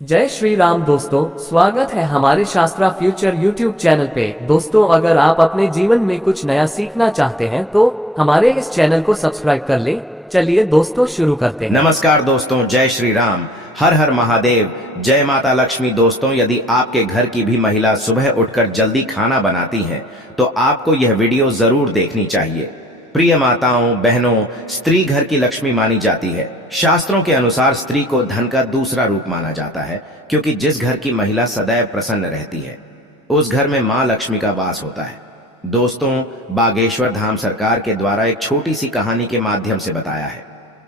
जय श्री राम दोस्तों, स्वागत है हमारे शास्त्रा फ्यूचर यूट्यूब चैनल पे। दोस्तों, अगर आप अपने जीवन में कुछ नया सीखना चाहते हैं तो हमारे इस चैनल को सब्सक्राइब कर लें। चलिए दोस्तों, शुरू करते हैं। नमस्कार दोस्तों, जय श्री राम, हर हर महादेव, जय माता लक्ष्मी। दोस्तों, यदि आपके घर की भी महिला सुबह उठकर जल्दी खाना बनाती हैं तो आपको यह वीडियो जरूर देखनी चाहिए। प्रिय माताओं बहनों, स्त्री घर की लक्ष्मी मानी जाती है। शास्त्रों के अनुसार स्त्री को धन का दूसरा रूप माना जाता है, क्योंकि जिस घर की महिला सदैव प्रसन्न रहती है उस घर में मां लक्ष्मी का वास होता है। दोस्तों, बागेश्वर धाम सरकार के द्वारा एक छोटी सी कहानी के माध्यम से बताया है,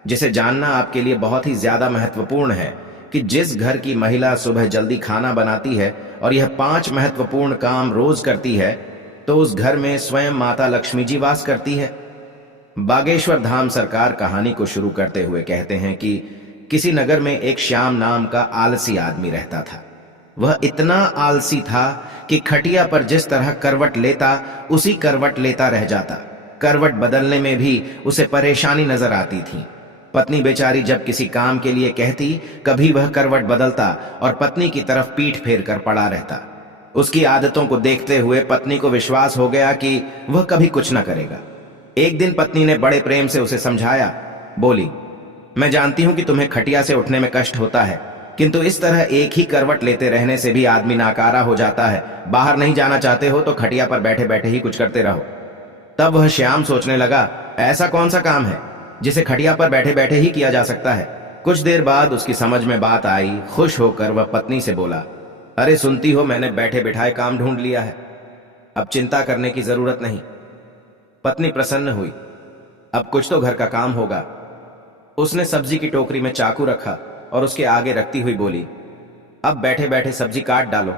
जिसे जानना आपके लिए बहुत ही ज्यादा महत्वपूर्ण है कि जिस घर की महिला सुबह जल्दी खाना बनाती है और यह 5 महत्वपूर्ण काम रोज करती है तो उस घर में स्वयं माता लक्ष्मी जी वास करती है। बागेश्वर धाम सरकार कहानी को शुरू करते हुए कहते हैं कि किसी नगर में एक श्याम नाम का आलसी आदमी रहता था। वह इतना आलसी था कि खटिया पर जिस तरह करवट लेता उसी करवट लेता रह जाता। करवट बदलने में भी उसे परेशानी नजर आती थी। पत्नी बेचारी जब किसी काम के लिए कहती, कभी वह करवट बदलता और पत्नी की तरफ पीठ फेर कर पड़ा रहता। उसकी आदतों को देखते हुए पत्नी को विश्वास हो गया कि वह कभी कुछ न करेगा। एक दिन पत्नी ने बड़े प्रेम से उसे समझाया। बोली, मैं जानती हूं कि तुम्हें खटिया से उठने में कष्ट होता है, किंतु इस तरह एक ही करवट लेते रहने से भी आदमी नाकारा हो जाता है। बाहर नहीं जाना चाहते हो तो खटिया पर बैठे बैठे ही कुछ करते रहो। तब वह श्याम सोचने लगा, ऐसा कौन सा काम है जिसे खटिया पर बैठे बैठे ही किया जा सकता है। कुछ देर बाद उसकी समझ में बात आई। खुश होकर वह पत्नी से बोला, अरे सुनती हो, मैंने बैठे बिठाए काम ढूंढ लिया है, अब चिंता करने की जरूरत नहीं। पत्नी प्रसन्न हुई, अब कुछ तो घर का काम होगा। उसने सब्जी की टोकरी में चाकू रखा और उसके आगे रखती हुई बोली, अब बैठे बैठे सब्जी काट डालो।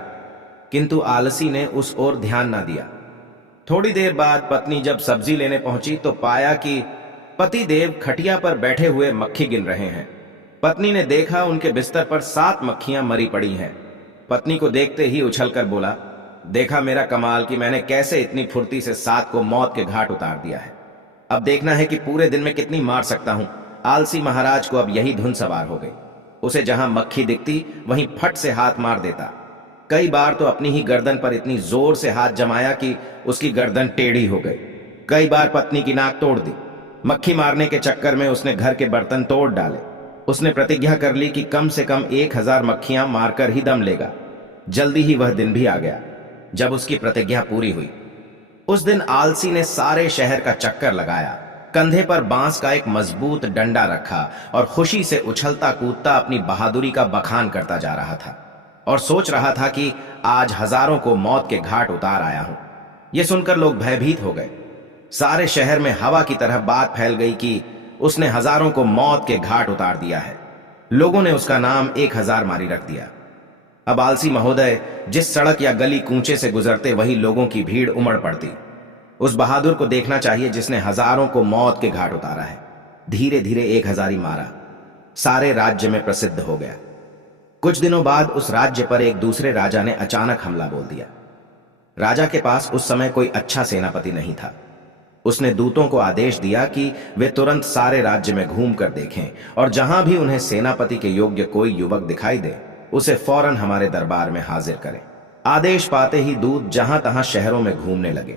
किंतु आलसी ने उस ओर ध्यान ना दिया। थोड़ी देर बाद पत्नी जब सब्जी लेने पहुंची तो पाया कि पति देव खटिया पर बैठे हुए मक्खी गिन रहे हैं। पत्नी ने देखा उनके बिस्तर पर 7 मक्खियां मरी पड़ी हैं। पत्नी को देखते ही उछलकर बोला, देखा मेरा कमाल कि मैंने कैसे इतनी फुर्ती से 7 को मौत के घाट उतार दिया है। अब देखना है कि पूरे दिन में कितनी मार सकता हूं। आलसी महाराज को अब यही धुन सवार हो गई। उसे जहां मक्खी दिखती वहीं फट से हाथ मार देता। कई बार तो अपनी ही गर्दन पर इतनी जोर से हाथ जमाया कि उसकी गर्दन टेढ़ी हो गई। कई बार पत्नी की नाक तोड़ दी। मक्खी मारने के चक्कर में उसने घर के बर्तन तोड़ डाले। उसने प्रतिज्ञा कर ली कि कम से कम 1000 मक्खियां मारकर ही दम लेगा। जल्दी ही वह दिन भी आ गया जब उसकी प्रतिज्ञा पूरी हुई। उस दिन आलसी ने सारे शहर का चक्कर लगाया, कंधे पर बांस का एक मजबूत डंडा रखा और खुशी से उछलता कूदता अपनी बहादुरी का बखान करता जा रहा था और सोच रहा था कि आज हजारों को मौत के घाट उतार आया हूं। यह सुनकर लोग भयभीत हो गए। सारे शहर में हवा की तरह बात फैल गई कि उसने हजारों को मौत के घाट उतार दिया है। लोगों ने उसका नाम 1000 मारी रख दिया। अब आलसी महोदय जिस सड़क या गली कूचे से गुजरते वही लोगों की भीड़ उमड़ पड़ती। उस बहादुर को देखना चाहिए जिसने हजारों को मौत के घाट उतारा है। धीरे धीरे 1000 ही मारा। सारे राज्य में प्रसिद्ध हो गया। कुछ दिनों बाद उस राज्य पर एक दूसरे राजा ने अचानक हमला बोल दिया। राजा के पास उस समय कोई अच्छा सेनापति नहीं था। उसने दूतों को आदेश दिया कि वे तुरंत सारे राज्य में घूम कर देखें और जहां भी उन्हें सेनापति के योग्य कोई युवक दिखाई दे उसे फौरन हमारे दरबार में हाजिर करें। आदेश पाते ही दूत जहां तहां शहरों में घूमने लगे।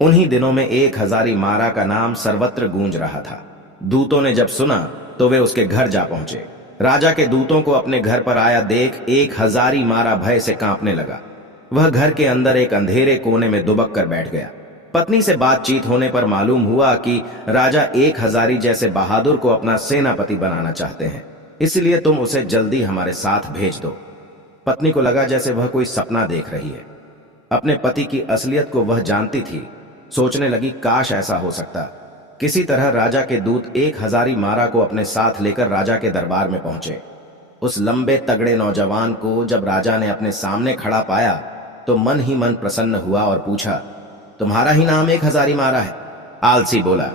उन्हीं दिनों में 1000 मारा का नाम सर्वत्र गूंज रहा था। दूतों ने जब सुना तो वे उसके घर जा पहुंचे। राजा के दूतों को अपने घर पर आया देख 1000 मारा भय से कांपने लगा। वह घर के अंदर एक अंधेरे कोने में दुबक कर बैठ गया। पत्नी से बातचीत होने पर मालूम हुआ कि राजा 1000 जैसे बहादुर को अपना सेनापति बनाना चाहते हैं, इसलिए तुम उसे जल्दी हमारे साथ भेज दो। पत्नी को लगा जैसे वह कोई सपना देख रही है। अपने पति की असलियत को वह जानती थी। सोचने लगी, काश ऐसा हो सकता। किसी तरह राजा के दूत 1000 मारा को अपने साथ लेकर राजा के दरबार में पहुंचे। उस लंबे तगड़े नौजवान को जब राजा ने अपने सामने खड़ा पाया तो मन ही मन प्रसन्न हुआ और पूछा, तुम्हारा ही नाम 1000 मारा है? आलसी बोला,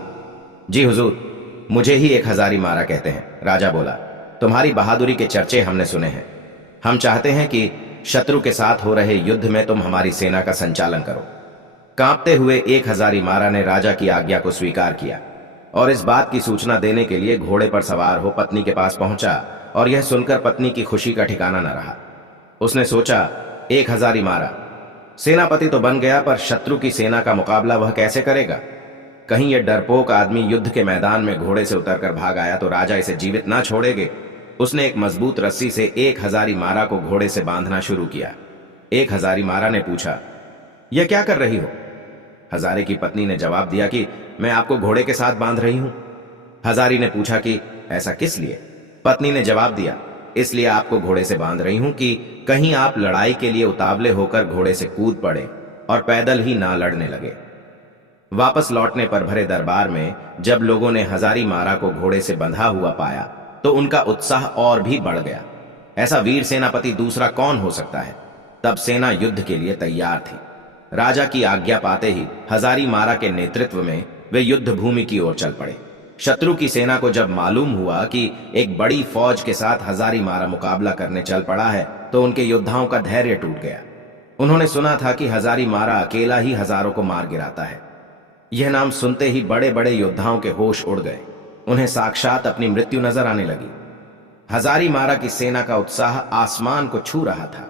जी हुजूर, मुझे ही 1000 मारा कहते हैं। राजा बोला, तुम्हारी बहादुरी के चर्चे हमने सुने हैं। हम चाहते हैं कि शत्रु के साथ हो रहे युद्ध में तुम हमारी सेना का संचालन करो। कांपते हुए 1000 मारा ने राजा की आज्ञा को स्वीकार किया और इस बात की सूचना देने के लिए घोड़े पर सवार हो पत्नी के पास पहुंचा और यह सुनकर पत्नी की खुशी का ठिकाना न रहा। उसने सोचा, 1000 ही मारा, सेनापति तो बन गया, पर शत्रु की सेना का मुकाबला वह कैसे करेगा? कहीं यह डरपोक आदमी युद्ध के मैदान में घोड़े से उतरकर भाग आया तो राजा इसे जीवित ना छोड़ेगे। उसने एक मजबूत रस्सी से 1000 मारा को घोड़े से बांधना शुरू किया। 1000 मारा ने पूछा, यह क्या कर रही हो? हजारी की पत्नी ने जवाब दिया कि मैं आपको घोड़े के साथ बांध रही हूं। हजारी ने पूछा कि ऐसा किस लिए? पत्नी ने जवाब दिया, इसलिए आपको घोड़े से बांध रही हूं कि कहीं आप लड़ाई के लिए उतावले होकर घोड़े से कूद पड़े और पैदल ही ना लड़ने लगे। वापस लौटने पर भरे दरबार में जब लोगों ने हजारी मारा को घोड़े से बंधा हुआ पाया तो उनका उत्साह और भी बढ़ गया। ऐसा वीर सेनापति दूसरा कौन हो सकता है? तब सेना युद्ध के लिए तैयार थी। राजा की आज्ञा पाते ही हजारी मारा के नेतृत्व में वे युद्ध भूमि की ओर चल पड़े। शत्रु की सेना को जब मालूम हुआ कि एक बड़ी फौज के साथ हजारी मारा मुकाबला करने चल पड़ा है तो उनके योद्धाओं का धैर्य टूट गया। उन्होंने सुना था कि हजारी मारा अकेला ही हजारों को मार गिराता है। यह नाम सुनते ही बड़े बड़े योद्धाओं के होश उड़ गए। उन्हें साक्षात अपनी मृत्यु नजर आने लगी। हजारी मारा की सेना का उत्साह आसमान को छू रहा था।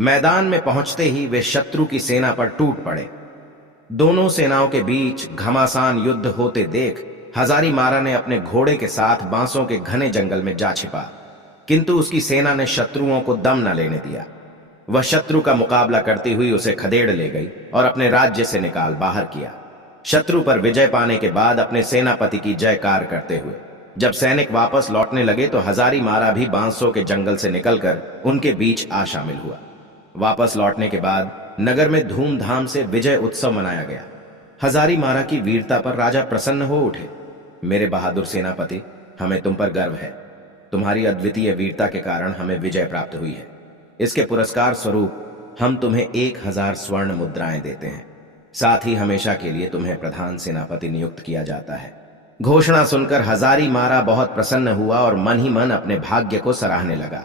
मैदान में पहुंचते ही वे शत्रु की सेना पर टूट पड़े। दोनों सेनाओं के बीच घमासान युद्ध होते देख हजारी मारा ने अपने घोड़े के साथ बांसों के घने जंगल में जा छिपा, किंतु उसकी सेना ने शत्रुओं को दम न लेने दिया। वह शत्रु का मुकाबला करती हुई उसे खदेड़ ले गई और अपने राज्य से निकाल बाहर किया। शत्रु पर विजय पाने के बाद अपने सेनापति की जयकार करते हुए जब सैनिक वापस लौटने लगे तो हजारी मारा भी बांसों के जंगल से निकलकर उनके बीच आ शामिल हुआ। वापस लौटने के बाद नगर में धूमधाम से विजय उत्सव मनाया गया। हजारी मारा की वीरता पर राजा प्रसन्न हो उठे। मेरे बहादुर सेनापति, हमें तुम पर गर्व है। तुम्हारी अद्वितीय वीरता के कारण हमें विजय प्राप्त हुई है। इसके पुरस्कार स्वरूप हम तुम्हें 1000 स्वर्ण मुद्राएं देते हैं। साथ ही हमेशा के लिए तुम्हें प्रधान सेनापति नियुक्त किया जाता है। घोषणा सुनकर हजारी मारा बहुत प्रसन्न हुआ और मन ही मन अपने भाग्य को सराहने लगा।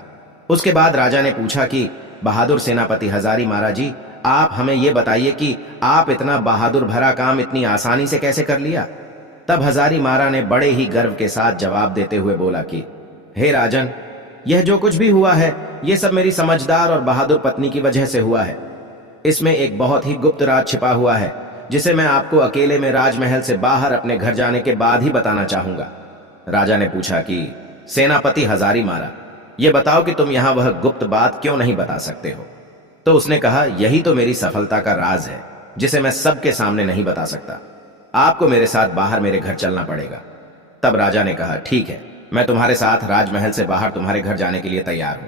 उसके बाद राजा ने पूछा कि बहादुर सेनापति हजारी मारा जी, आप हमें यह बताइए कि आप इतना बहादुर भरा काम इतनी आसानी से कैसे कर लिया? तब हजारी मारा ने बड़े ही गर्व के साथ जवाब देते हुए बोला कि हे राजन, यह जो कुछ भी हुआ है यह सब मेरी समझदार और बहादुर पत्नी की वजह से हुआ है। इसमें एक बहुत ही गुप्त राज छिपा हुआ है जिसे मैं आपको अकेले में राजमहल से बाहर अपने घर जाने के बाद ही बताना चाहूंगा। राजा ने पूछा कि सेनापति हजारी मारा, यह बताओ कि तुम यहां वह गुप्त बात क्यों नहीं बता सकते हो? तो उसने कहा, यही तो मेरी सफलता का राज है जिसे मैं सबके सामने नहीं बता सकता। आपको मेरे साथ बाहर मेरे घर चलना पड़ेगा। तब राजा ने कहा, ठीक है, मैं तुम्हारे साथ राजमहल से बाहर तुम्हारे घर जाने के लिए तैयार हूं।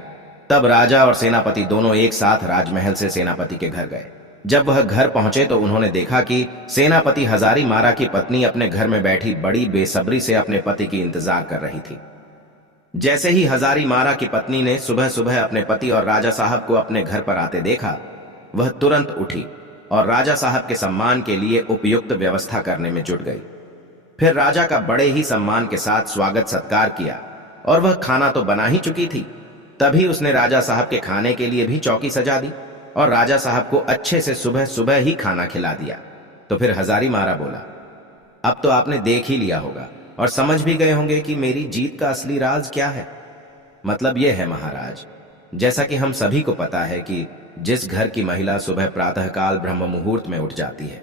तब राजा और सेनापति दोनों एक साथ राजमहल से सेनापति के घर गए। जब वह घर पहुंचे तो उन्होंने देखा कि सेनापति हजारी मारा की पत्नी अपने घर में बैठी बड़ी बेसब्री से अपने पति की इंतजार कर रही थी। जैसे ही हजारी मारा की पत्नी ने सुबह सुबह अपने पति और राजा साहब को अपने घर पर आते देखा, वह तुरंत उठी और राजा साहब के सम्मान के लिए उपयुक्त व्यवस्था करने में जुट गई। फिर राजा का बड़े ही सम्मान के साथ स्वागत सत्कार किया और वह खाना तो बना ही चुकी थी। तभी उसने राजा साहब के खाने के लिए भी चौकी सजा दी और राजा साहब को अच्छे से सुबह सुबह ही खाना खिला दिया। तो फिर हजारी मारा बोला, अब तो आपने देख ही लिया होगा और समझ भी गए होंगे कि मेरी जीत का असली राज क्या है। मतलब यह है महाराज, जैसा कि हम सभी को पता है कि जिस घर की महिला सुबह प्रातःकाल ब्रह्म मुहूर्त में उठ जाती है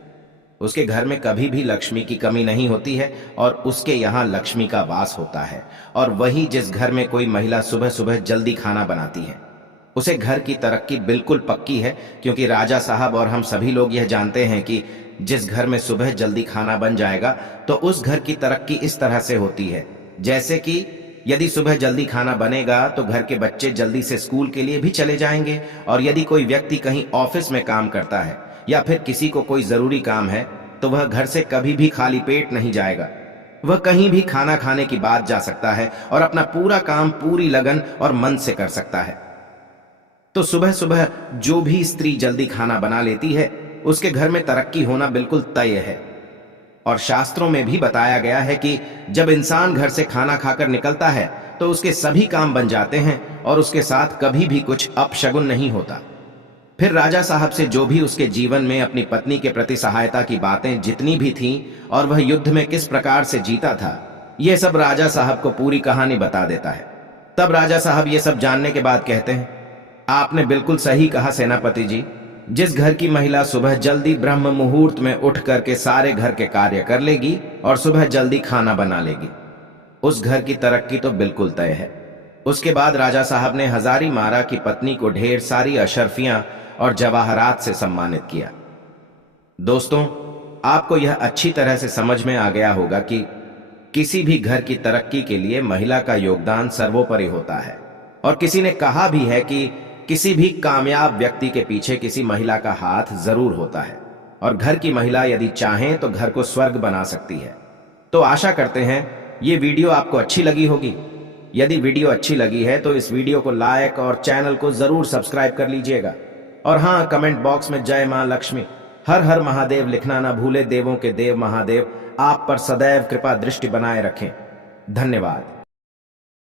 उसके घर में कभी भी लक्ष्मी की कमी नहीं होती है और उसके यहाँ लक्ष्मी का वास होता है। और वही जिस घर में कोई महिला सुबह सुबह जल्दी खाना बनाती है उसे घर की तरक्की बिल्कुल पक्की है, क्योंकि राजा साहब और हम सभी लोग यह जानते हैं कि जिस घर में सुबह जल्दी खाना बन जाएगा तो उस घर की तरक्की इस तरह से होती है, जैसे कि यदि सुबह जल्दी खाना बनेगा तो घर के बच्चे जल्दी से स्कूल के लिए भी चले जाएंगे, और यदि कोई व्यक्ति कहीं ऑफिस में काम करता है या फिर किसी को कोई जरूरी काम है तो वह घर से कभी भी खाली पेट नहीं जाएगा। वह कहीं भी खाना खाने की बात जा सकता है और अपना पूरा काम पूरी लगन और मन से कर सकता है। तो सुबह सुबह जो भी स्त्री जल्दी खाना बना लेती है उसके घर में तरक्की होना बिल्कुल तय है। और शास्त्रों में भी बताया गया है कि जब इंसान घर से खाना खाकर निकलता है तो उसके सभी काम बन जाते हैं और उसके साथ कभी भी कुछ अपशगुन नहीं होता। फिर राजा साहब से जो भी उसके जीवन में अपनी पत्नी के प्रति सहायता की बातें जितनी भी थीं और वह युद्ध में किस प्रकार से जीता था, यह सब राजा साहब को पूरी कहानी बता देता है। तब राजा साहब ये सब जानने के बाद कहते हैं, आपने बिल्कुल सही कहा सेनापति जी। जिस घर की महिला सुबह जल्दी ब्रह्म मुहूर्त में उठ करके सारे घर के कार्य कर लेगी और सुबह जल्दी खाना बना लेगी, उस घर की तरक्की तो बिल्कुल तय है। उसके बाद राजा साहब ने हजारी मारा की पत्नी को ढेर सारी अशर्फियां और जवाहरात से सम्मानित किया। दोस्तों, आपको यह अच्छी तरह से समझ में आ गया होगा कि किसी भी घर की तरक्की के लिए महिला का योगदान सर्वोपरि होता है। और किसी ने कहा भी है कि किसी भी कामयाब व्यक्ति के पीछे किसी महिला का हाथ जरूर होता है, और घर की महिला यदि चाहें तो घर को स्वर्ग बना सकती है। तो आशा करते हैं ये वीडियो आपको अच्छी लगी होगी। यदि वीडियो अच्छी लगी है तो इस वीडियो को लाइक और चैनल को जरूर सब्सक्राइब कर लीजिएगा। और हाँ, कमेंट बॉक्स में जय मां लक्ष्मी, हर हर महादेव लिखना ना भूले। देवों के देव महादेव आप पर सदैव कृपा दृष्टि बनाए रखें। धन्यवाद।